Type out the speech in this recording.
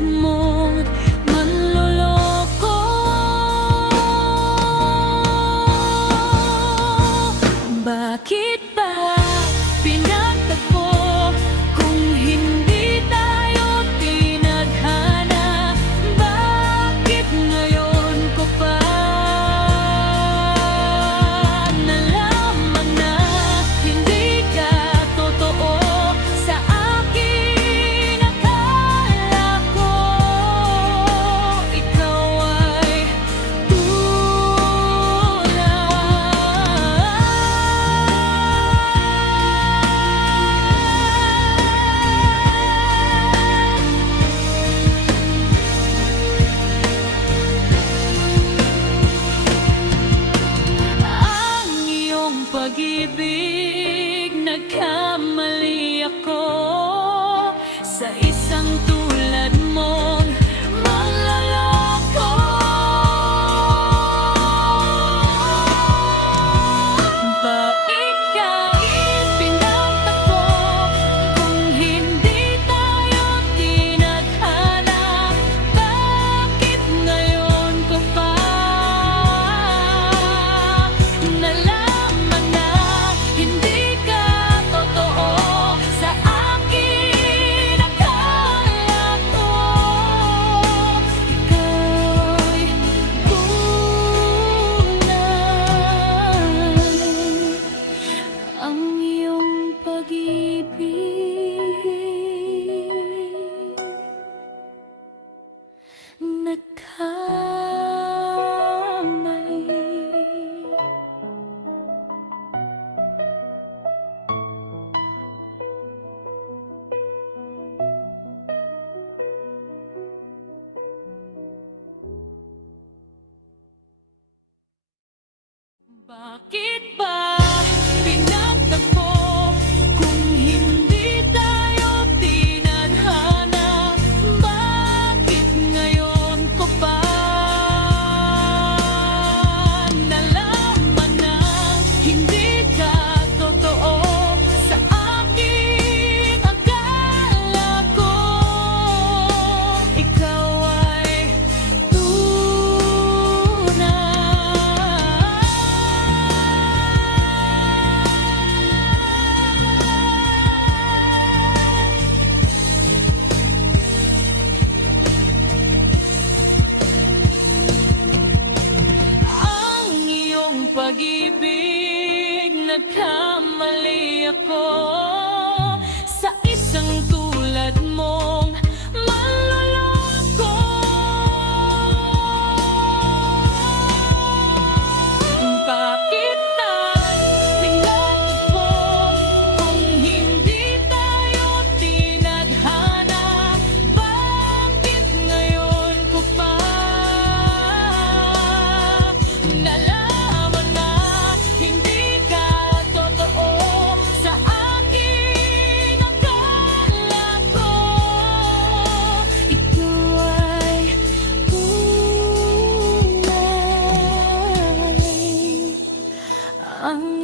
tulad mong manloloko. Bakit ba pinagtagpo kung hindi tayo tinadhana? Bakit ngayon ko pa nalaman na hindi ka totoo sa akin? Akala ko ikaw ay ang iyong pag-ibig. Nagkamali ako sa isang tulad mong manloloko. Bakit ka pinagtagpo kung hindi tayo tinadhana? Bakit ngayon ko pa nalaman na hindi ka totoo sa akin? Akala ko ika'y tunay. Ang iyong pag-ibig nagkamali. Bakit ba pinagtagpo kung hindi tayo tinadhana? Bakit ngayon ko pa nalaman na hindi ka totoo sa akin? Akala ko ikaw ay tunay. Ang iyong pag-ibig, nagkamali ako sa isang tulad mong manloloko. Bakit pinagtagpo kung hindi tayo tinadhana? Bakit ngayon ko pa nalaman na hindi ka totoo sa akin? Akala ko ikaw ay tunay. Ang